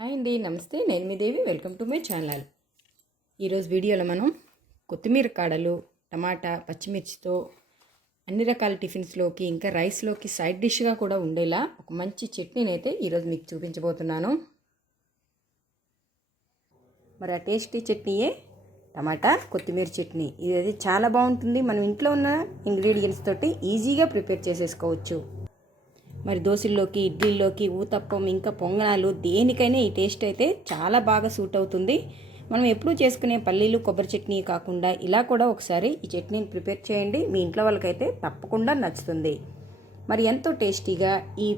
Hi అండి నమస్తే. నేను మీ Devi. Welcome to my channel. ఈరోజు వీడియోలో మనం కొత్తిమీర కాడలు టమాటా పచ్చిమిర్చితో అన్ని రకాల టిఫిన్స్లోకి ఇంకా రైస్లోకి సైడ్ డిష్గా కూడా ఉండేలా ఒక మంచి చట్నీని అయితే ఈరోజు మీకు చూపించబోతున్నాను. మరి ఆ టేస్టీ చట్నీయే టమాటా కొత్తిమీర చట్నీ. ఇది చాలా బాగుంటుంది. మనం ఇంట్లో ఉన్న ఇంగ్రీడియంట్స్ తోటి ఈజీగా ప్రిపేర్ చేసేసుకోవచ్చు. మరి దోశల్లోకి ఇడ్లీల్లోకి ఊతప్పం ఇంకా పొంగనాలు దేనికైనా ఈ టేస్ట్ అయితే చాలా బాగా సూట్ అవుతుంది. మనం ఎప్పుడూ చేసుకునే పల్లీలు కొబ్బరి చట్నీ కాకుండా ఇలా కూడా ఒకసారి ఈ చట్నీని ప్రిపేర్ చేయండి. మీ ఇంట్లో వాళ్ళకైతే తప్పకుండా నచ్చుతుంది. మరి ఎంతో టేస్టీగా ఈ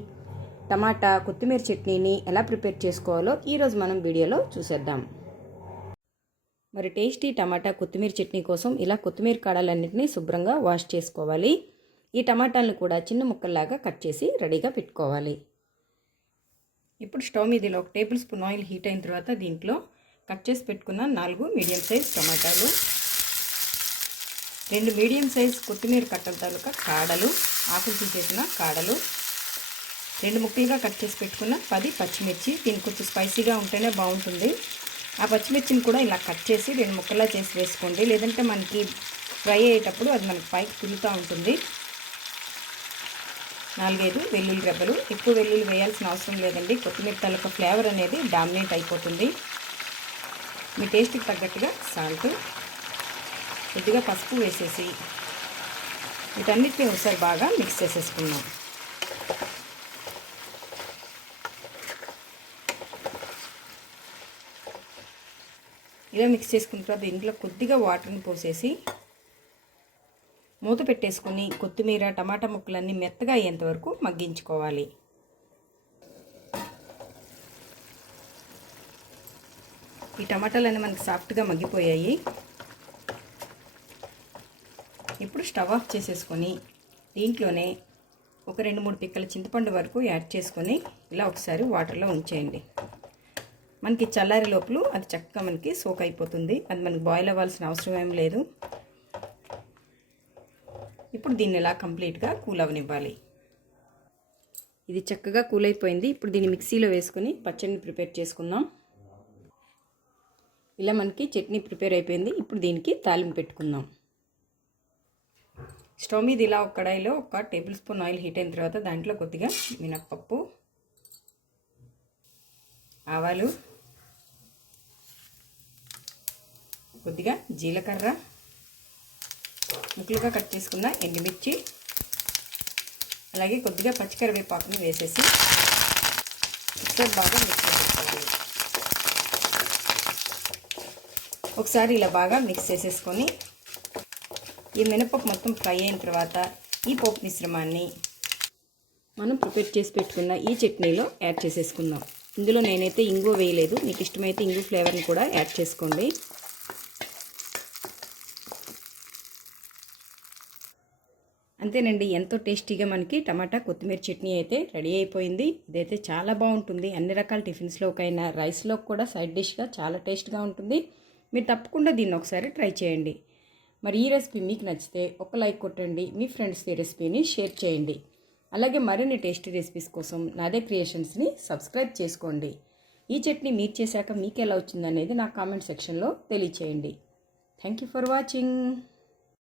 టమాటా కొత్తిమీర చట్నీని ఎలా ప్రిపేర్ చేసుకోవాలో ఈరోజు మనం వీడియోలో చూసేద్దాం. మరి టేస్టీ టమాటా కొత్తిమీర చట్నీ కోసం ఇలా కొత్తిమీర కాడలన్నింటినీ శుభ్రంగా వాష్ చేసుకోవాలి. ఈ టమాటాలను కూడా చిన్న ముక్కల్లాగా కట్ చేసి రెడీగా పెట్టుకోవాలి. ఇప్పుడు స్టవ్ మీద ఒక టేబుల్ స్పూన్ ఆయిల్ హీట్ అయిన తర్వాత దీంట్లో కట్ చేసి పెట్టుకున్న నాలుగు మీడియం సైజ్ టమాటాలు రెండు మీడియం సైజ్ కొత్తిమీర కట్టల తాలూకా కాడలు ఆకులు చేసిన కాడలు రెండు ముక్కలుగా కట్ చేసి పెట్టుకున్న పది పచ్చిమిర్చి. దీనికి కొంచెం స్పైసీగా ఉంటేనే బాగుంటుంది. ఆ పచ్చిమిర్చిని కూడా ఇలా కట్ చేసి రెండు ముక్కలా చేసి వేసుకోండి. లేదంటే మనకి ఫ్రై అయ్యేటప్పుడు అది మనకి పైకి కులుతూ ఉంటుంది. నాలుగైదు వెల్లుల్లి రెబ్బలు. ఎక్కువ వెల్లుల్లి వేయాల్సిన అవసరం లేదండి. కొత్తిమీర తలక ఫ్లేవర్ అనేది డామినేట్ అయిపోతుంది. మీ టేస్ట్కి తగ్గట్టుగా సాల్ట్ కొద్దిగా పసుపు వేసేసి వీటన్నిటిని ఒకసారి బాగా మిక్స్ చేసేసుకుందాం. ఇలా మిక్స్ చేసుకున్న తర్వాత ఇంట్లో కొద్దిగా వాటర్ని పోసేసి మూత పెట్టేసుకుని కొత్తిమీర టమాటా ముక్కలన్నీ మెత్తగా అయ్యేంత వరకు మగ్గించుకోవాలి. ఈ టమాటాలన్నీ మనకి సాఫ్ట్గా మగ్గిపోయాయి. ఇప్పుడు స్టవ్ ఆఫ్ చేసేసుకొని దీంట్లోనే ఒక రెండు మూడు పిక్కల చింతపండు వరకు యాడ్ చేసుకొని ఇలా ఒకసారి వాటర్లో ఉంచేయండి. మనకి చల్లారి లోపల అది చక్కగా మనకి సోక్ అయిపోతుంది. అది మనకి బాయిల్ అవ్వాల్సిన అవసరం ఏం లేదు. ఇప్పుడు దీన్ని ఇలా కంప్లీట్గా కూల్ అవనివ్వాలి ఇది చక్కగా కూల్ అయిపోయింది ఇప్పుడు దీన్ని మిక్సీలో వేసుకుని పచ్చడిని ప్రిపేర్ చేసుకుందాం. ఇలా మనకి చట్నీ ప్రిపేర్ అయిపోయింది. ఇప్పుడు దీనికి తాలింపు పెట్టుకుందాం. స్టవ్ మీద ఇలా ఒక కడాయిలో ఒక టేబుల్ స్పూన్ ఆయిల్ హీట్ అయిన తర్వాత దాంట్లో కొద్దిగా మినప్పప్పు ఆవాలు కొద్దిగా జీలకర్ర ముక్కలుగా కట్ చేసుకున్న ఎండుమిర్చి అలాగే కొద్దిగా పచ్చికరివేపాకుని వేసేసి ఒకసారి బాగా మిక్స్ చేసుకోవాలి ఒకసారి ఇలా బాగా మిక్స్ చేసేసుకొని ఈ మినపప్పు మొత్తం ఫ్రై అయిన తర్వాత ఈ పోపు మిశ్రమాన్ని మనం ప్రిపేర్ చేసి పెట్టుకున్న ఈ చట్నీలో యాడ్ చేసేసుకుందాం. ఇందులో నేనైతే ఇంగు వేయలేదు. మీకు ఇష్టమైతే ఇంగు ఫ్లేవర్ని కూడా యాడ్ చేసుకోండి. అంతేనండి ఎంతో టేస్టీగా మనకి టమాటా కొత్తిమీర చట్నీ అయితే రెడీ అయిపోయింది. ఇదైతే చాలా బాగుంటుంది. అన్ని రకాల టిఫిన్స్లోకైనా రైస్లో కూడా సైడ్ డిష్గా చాలా టేస్ట్గా ఉంటుంది. మీరు తప్పకుండా దీన్ని ఒకసారి ట్రై చేయండి. మరి ఈ రెసిపీ మీకు నచ్చితే ఒక లైక్ కొట్టండి మీ ఫ్రెండ్స్కి రెసిపీని షేర్ చేయండి. అలాగే మరిన్ని టేస్టీ రెసిపీస్ కోసం నాదే క్రియేషన్స్ని సబ్స్క్రైబ్ చేసుకోండి. ఈ చట్నీ మీరు చేశాక మీకు ఎలా వచ్చిందనేది నా కామెంట్ సెక్షన్లో తెలియచేయండి. Thank you for watching.